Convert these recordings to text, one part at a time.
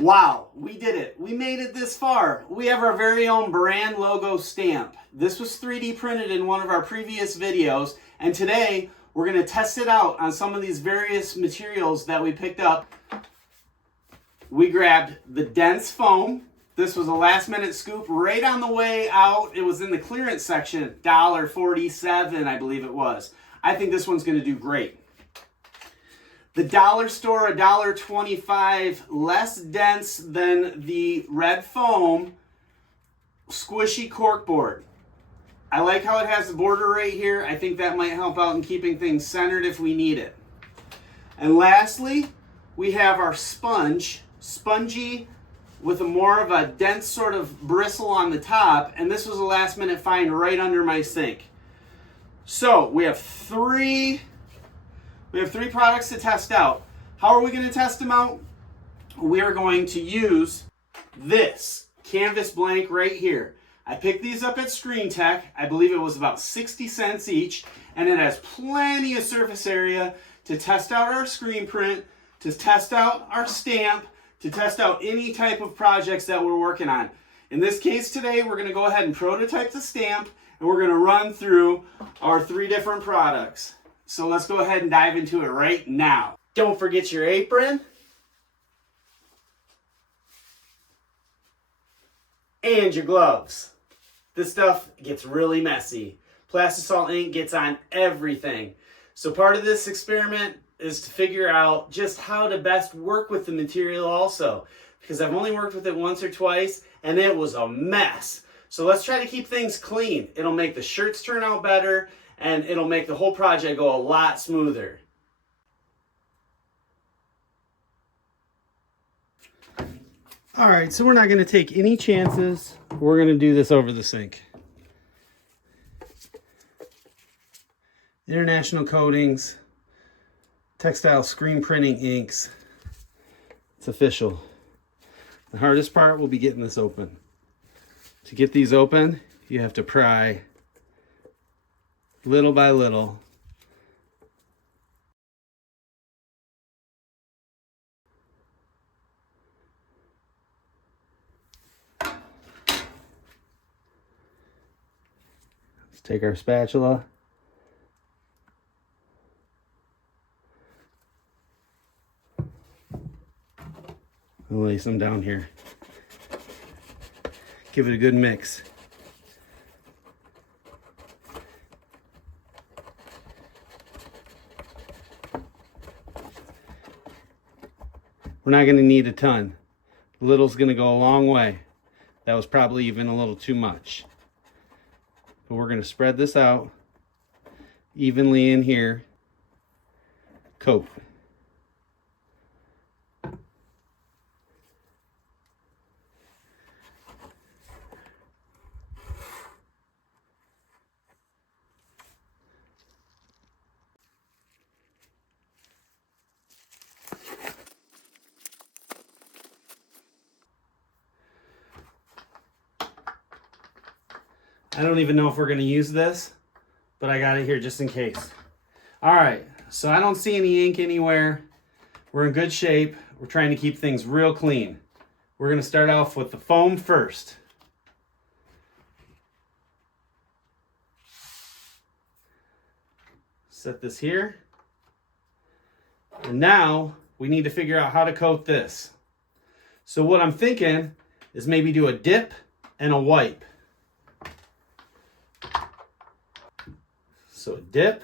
Wow, we did it. We made it this far. We have our very own brand logo stamp. This was 3D printed in one of our previous videos, and today we're going to test it out on some of these various materials that we picked up. We grabbed the dense foam. This was a last minute scoop right on the way out. It was in the clearance section, $1.47, I believe it was. I think this one's going to do great. The dollar store, $1.25, less dense than the red foam, squishy corkboard. I like how it has the border right here. I think that might help out in keeping things centered if we need it. And lastly, we have our spongy with a more of a dense sort of bristle on the top, and this was a last minute find right under my sink. So we have three products to test out. How are we going to test them out? We are going to use this canvas blank right here. I picked these up at Screen Tech. I believe it was about 60 cents each, and it has plenty of surface area to test out our screen print, to test out our stamp, to test out any type of projects that we're working on. In this case today, we're going to go ahead and prototype the stamp, and we're going to run through our 3 different products. So let's go ahead and dive into it right now. Don't forget your apron. And your gloves. This stuff gets really messy. Plastisol ink gets on everything. So part of this experiment is to figure out just how to best work with the material also. Because I've only worked with it once or twice and it was a mess. So let's try to keep things clean. It'll make the shirts turn out better and it'll make the whole project go a lot smoother. All right, so we're not going to take any chances. We're going to do this over the sink. International Coatings, textile screen printing inks. It's official. The hardest part will be getting this open. To get these open, you have to pry little by little. Let's take our spatula. And lay some down here. Give it a good mix. We're not going to need a ton. A little's going to go a long way. That was probably even a little too much. But we're going to spread this out evenly in here. Coat. I don't even know if we're going to use this, but I got it here just in case. All right, so I don't see any ink anywhere. We're in good shape. We're trying to keep things real clean. We're going to start off with the foam first. Set this here. And now we need to figure out how to coat this. So what I'm thinking is maybe do a dip and a wipe. So a dip.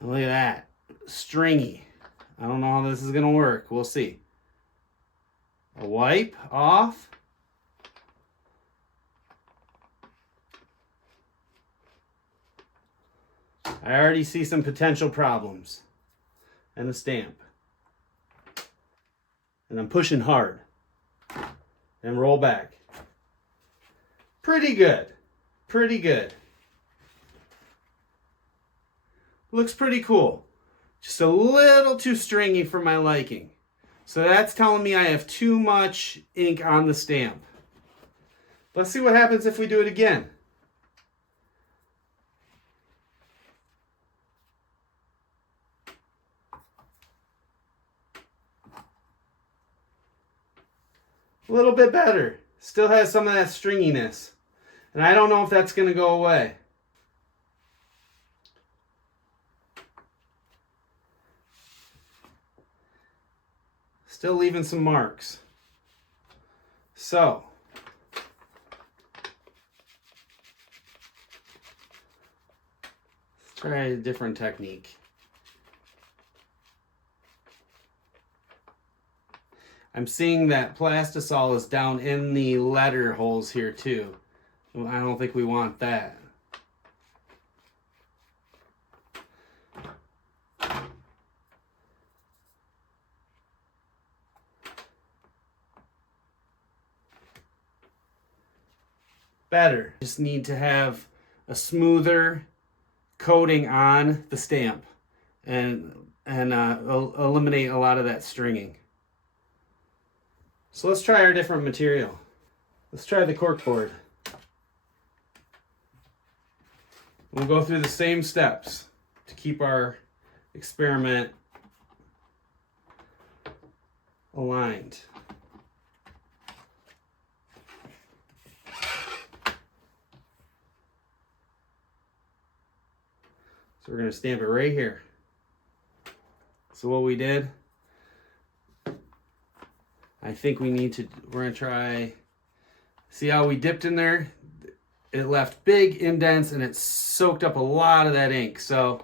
Look at that. Stringy. I don't know how this is going to work. We'll see. A wipe off. I already see some potential problems. And a stamp. And I'm pushing hard. And roll back. Pretty good. Pretty good. Looks pretty cool. Just a little too stringy for my liking. So that's telling me I have too much ink on the stamp. Let's see what happens if we do it again. A little bit better. Still has some of that stringiness. And I don't know if that's going to go away. Still leaving some marks. So, let's try a different technique. I'm seeing that plastisol is down in the letter holes here too. I don't think we want that. Better. Just need to have a smoother coating on the stamp and eliminate a lot of that stringing. So let's try our different material. Let's try the corkboard. We'll go through the same steps to keep our experiment aligned. So we're going to stamp it right here. So what we did, I think we're going to try, see how we dipped in there? It left big indents and it soaked up a lot of that ink. So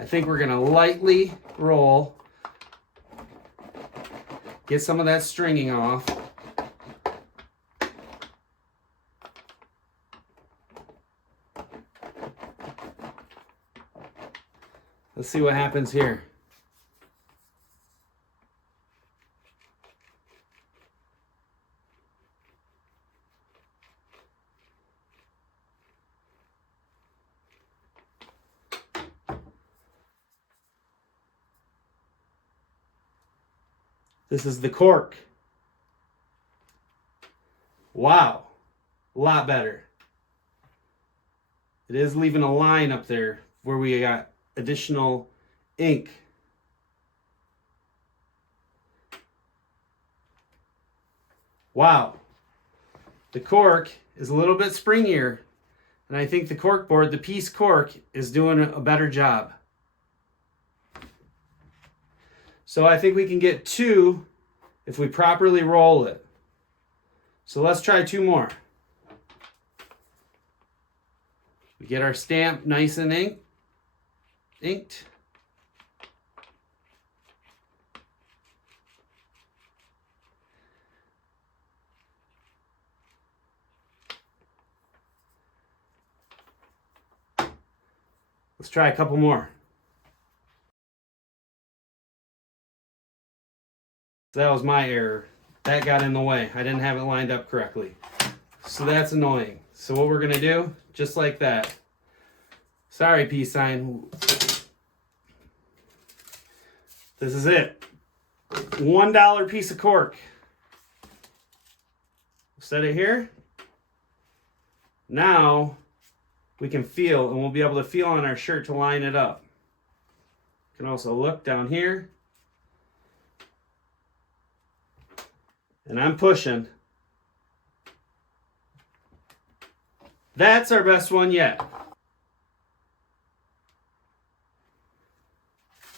I think we're going to lightly roll, get some of that stringing off. Let's see what happens here. This is the cork. Wow, a lot better. It is leaving a line up there where we got additional ink. Wow, the cork is a little bit springier, and I think the cork board, the piece cork, is doing a better job. So I think we can get 2 if we properly roll it. So let's try 2 more. We get our stamp nice and inked. Let's try a couple more. That was my error. That got in the way. I didn't have it lined up correctly. So that's annoying. So what we're going to do, just like that. Sorry, peace sign. This is it. $1 piece of cork. Set it here. Now we can feel, and we'll be able to feel on our shirt to line it up. You can also look down here. And I'm pushing. That's our best one yet.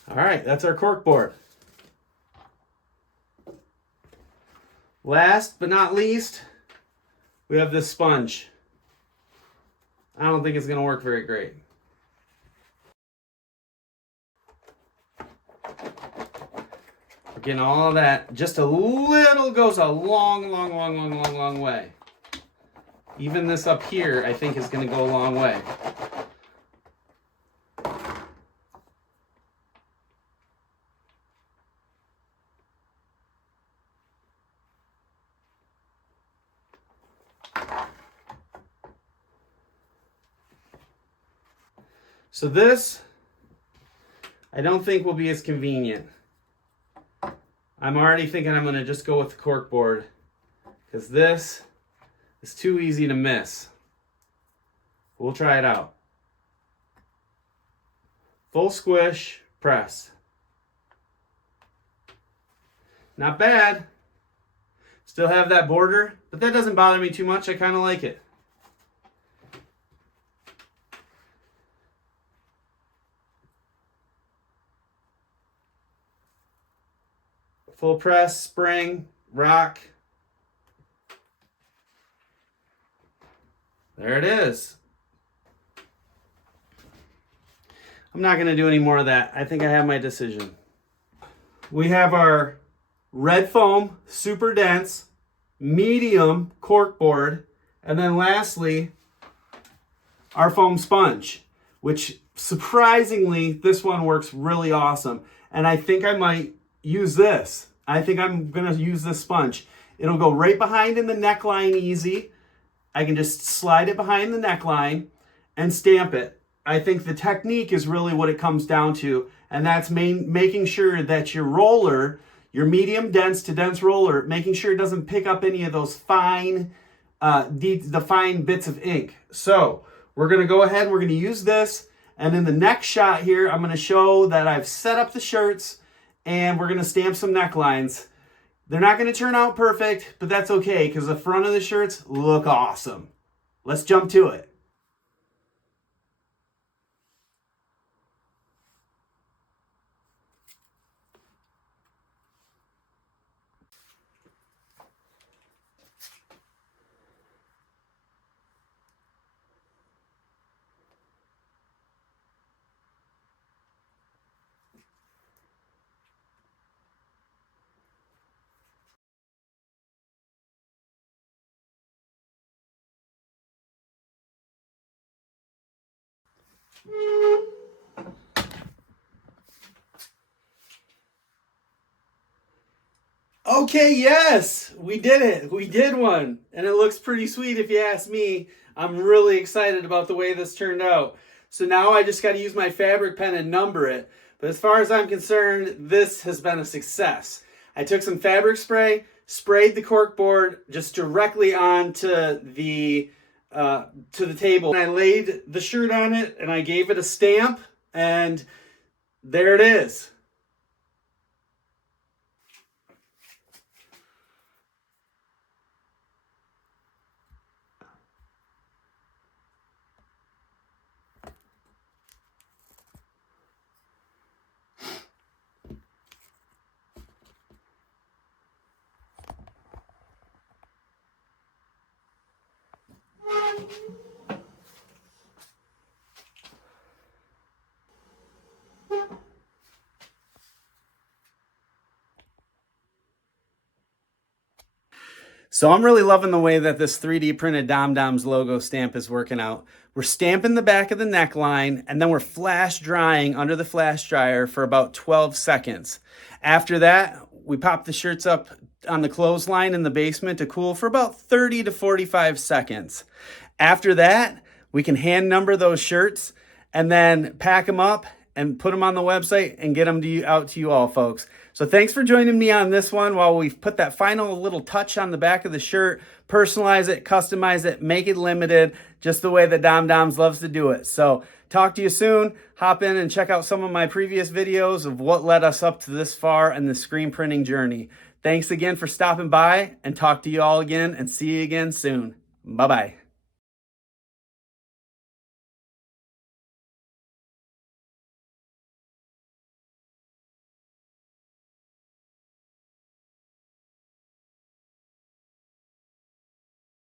All right, that's our cork board. Last but not least, we have this sponge. I don't think it's going to work very great. We're getting all of that. Just a little goes a long way. Even this up here, I think, is going to go a long way. So this, I don't think will be as convenient. I'm already thinking I'm going to just go with the cork board because this is too easy to miss. We'll try it out. Full squish, press. Not bad. Still have that border, but that doesn't bother me too much. I kind of like it. Full press, spring, rock. There it is. I'm not going to do any more of that. I think I have my decision. We have our red foam, super dense, medium cork board, and then lastly, our foam sponge, which surprisingly, this one works really awesome. And I think I might use this. I think I'm going to use this sponge. It'll go right behind in the neckline easy. I can just slide it behind the neckline and stamp it. I think the technique is really what it comes down to, and that's making sure that your roller, your medium dense to dense roller, making sure it doesn't pick up any of those fine, the fine bits of ink. So we're going to go ahead and we're going to use this, and in the next shot here, I'm going to show that I've set up the shirts, and we're going to stamp some necklines. They're not going to turn out perfect, but that's okay because the front of the shirts look awesome. Let's jump to it. Okay, yes, we did it. We did one. And it looks pretty sweet if you ask me. I'm really excited about the way this turned out. So now I just got to use my fabric pen and number it. But as far as I'm concerned, this has been a success. I took some fabric spray, sprayed the cork board just directly onto the table. And I laid the shirt on it and I gave it a stamp, and there it is. So I'm really loving the way that this 3D printed Dom Dom's logo stamp is working out. We're stamping the back of the neckline, and then we're flash drying under the flash dryer for about 12 seconds. After that, we pop the shirts up on the clothesline in the basement to cool for about 30 to 45 seconds. After that, we can hand number those shirts and then pack them up and put them on the website and get them out to you all, folks. So thanks for joining me on this one while we've put that final little touch on the back of the shirt, personalize it, customize it, make it limited, just the way that Dom Doms loves to do it. So talk to you soon. Hop in and check out some of my previous videos of what led us up to this far in the screen printing journey. Thanks again for stopping by, and talk to you all again and see you again soon. Bye-bye.